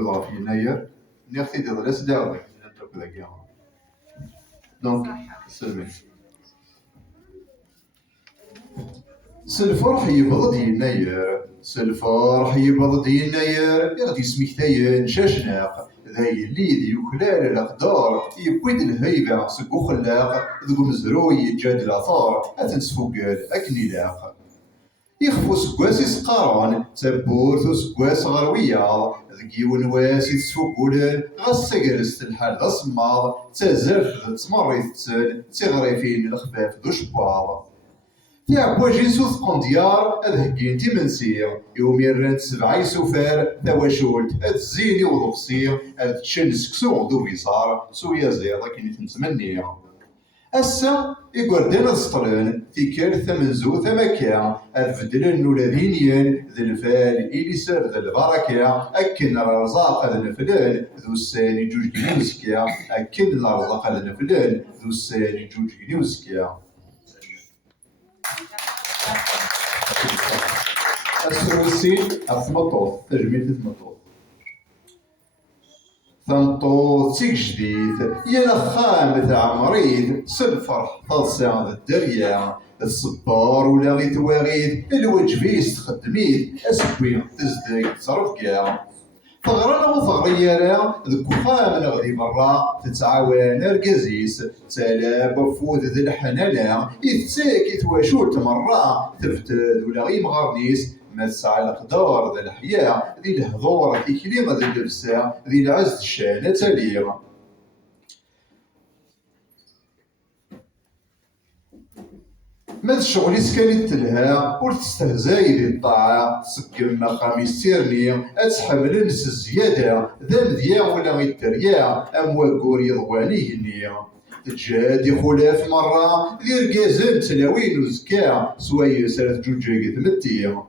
ذو في يناير نيختي دي ضلاس داوي نترك ذاك دونك سلمي سلفرح يبض يناير سلفرح يبض يناير يغدي سميكتاين شاشناق ذاي اللي ذي يخلال الأقدار يبويد الهيبة سقو خلاق ذو مزروي يجاد الأثار أتنسفوقال أكني لاق يخفو سكواسي سقارون تبورث سكواس غروية ذكي ونواسي تسفوقولن غاس قرست الحال ذا صماض تزرف تمريث تغريفين الخفاف ذو شباض في عبواجين سوث قنديار أذهقين تيمنسير يوم يرنت سبعة يسوفار ثواشولت أتزيني وضفصير أتشن سكسو ذو بيصار سويا زيادة كيني تنتمني أسا إيقوردين السطرين تيكال ثمنزو ثمكا أفدلن ولذينيين ذي الفال إلي سر ذي البركة أكن الأرزاق ذي النفلان ذو الساني جوج جنيوسكا أكن الأرزاق ذي النفلان ذو الساني جوج جنيوسكا السويسي أثمطوط تجميل تثمطوط ثمطوط سيك جديد يا الخام تاع مريض سلفرح تضسع الدريا الصبار ولا غيث واغيث الوجبيس تخدميت أسبوي تزدك تصرف كاع ثغرنا وثغرية لا ذك خام نغذي برا تتعاون رقازيس تلاب وفوذ ذي الحنانا يتساك يتواشول تمرا تفتد ولا غي مغارنيس ما تسعى القدار ذا الحياة ذي الهضور ذي كلمة ذي اللبسة ذي العز الشانة تالية ما الشغل يسكن تلها ور تستهزاي ذي الطاعة تسقم خميس تيرني أتحمل نس الزيادة ذا مذيا ولا غي التريا أمواقور يضواني هنيا تجادي خلاف مرة ذي رقازن تلاوين وزكا سواي سالة جوجاقي ثمتيا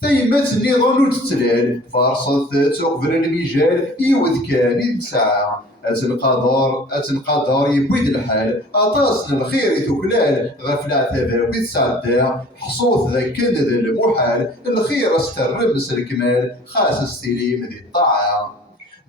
ثيمات النظام ور تتلال فرصة تقبل المجال يوذ كان يتسعى أتنقدر يبويد الحال أطاسنا الخير يتوكلال غف العتابة ويتسعدى حصوث ذاك ذا المحال الخير استرمس الكمال خاص استليم ذي الطاعة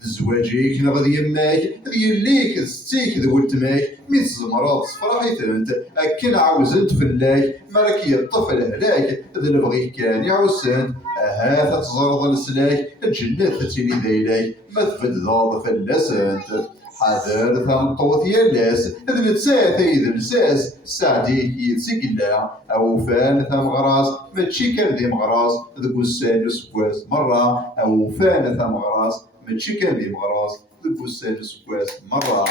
زواجيك نغذي يماك ذي الليك ستيك ذي ولتماك ميت زمرات صفراحي ثنت أكن عاوزنت فلاك مالكي الطفل هلاك ذي البغي كان يعوسنت أها تزرض السلاك الجنة تتيني ذيلاك ما تفد ضاض فلاسنت حذر ثمطوط يالاس إذ نتساث إذ الساس سعديك يتسقلا أوفان ثمغراس ماتشي كان ذي مغراس ذو السان سكواس مرة أوفان ثمغراس ماشي كان ذي مغراس ذو السان سكواس مرة